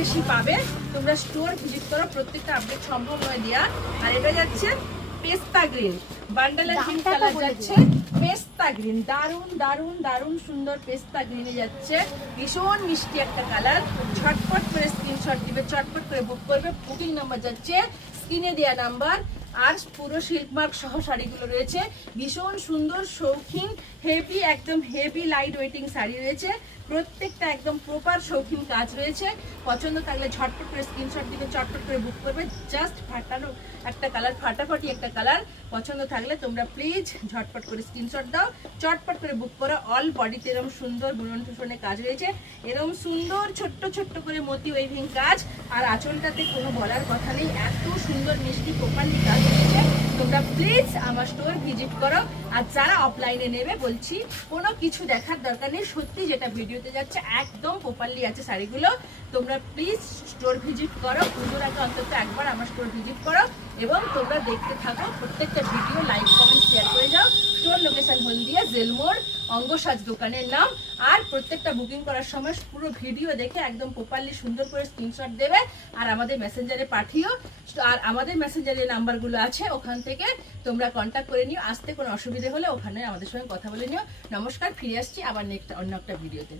বেশি পাবে। তোমরা স্টোর ভিজিট করো, প্রত্যেকটা আপডেট সম্ভব নয় দেওয়া। আর এটা যাচ্ছে পেস্তা গ্রিন, বান্ডেলের পিঙ্ক কালার যাচ্ছে পেস্তা গ্রিন, দারুন দারুন দারুন সুন্দর পেস্তা গ্রিনে যাচ্ছে, ভীষণ মিষ্টি একটা কালার। ঝটপট করে স্ক্রিনশট দিবে, চটপট করে বুক করবে। বুকিং নাম্বার যাচ্ছে স্ক্রিনে দেওয়া নাম্বার। আর পুরো সিল্ক মার্ক সহ শাড়িগুলো রয়েছে, ভীষণ সুন্দর শৌখিন হেভি, একদম হেভি লাইট ওয়েটিং শাড়ি রয়েছে, প্রত্যেকটা একদম প্রপার শৌখিন কাজ রয়েছে। পছন্দ থাকলে ঝটপট করে স্ক্রিনশট দিবে, চটপট করে বুক করবে। জাস্ট ফাটানো একটা কালার, ফাটাফাটি একটা কালার। পছন্দ থাকলে তোমরা প্লিজ ঝটপট করে স্ক্রিনশট দাও, চটপট করে বুক করো। অল বডিতে এরকম সুন্দর বুনন টুসনের কাজ রয়েছে, এরকম সুন্দর ছোট্ট ছোট্ট করে মতি ওয়েভিং কাজ। আর আঁচলটাতে কোনো বলার কথা নেই, এত সুন্দর মিষ্টি প্রপারলি কাজ রয়েছে। তোমরা প্লিজ আমার স্টোর ভিজিট করো। আর যারা অফলাইনে নেবে বলছি, কোনো কিছু দেখার দরকার নেই, সত্যি যেটা ভিডিওতে যাচ্ছে একদম প্রপারলি আছে শাড়িগুলো। তোমরা প্লিজ স্টোর ভিজিট করো, পুজোর আগে অন্তত একবার আমার স্টোর ভিজিট করো এবং তোমরা দেখতে থাকো প্রত্যেকটা ভিডিও, লাইক কমেন্ট শেয়ার করে যাও। স্টোর লোকেশন হলদিয়া জেলমোড়, অঙ্গসাজ দোকানের নাম। আর প্রত্যেকটা বুকিং করার সময় পুরো ভিডিও দেখে একদম প্রপারলি সুন্দর করে স্ক্রিনশট দেবে আর আমাদের মেসেঞ্জারে পাঠিও। আর আমাদের মেসেঞ্জারে নাম্বারগুলো আছে, ওখান থেকে তোমরা কন্ট্যাক্ট করে নিও। আসতে কোনো অসুবিধা হলে ওখানে আমাদের সঙ্গে কথা বলে নিও। নমস্কার, ফিরে আসছি আবার নেক্সট অন্য একটা ভিডিওতে।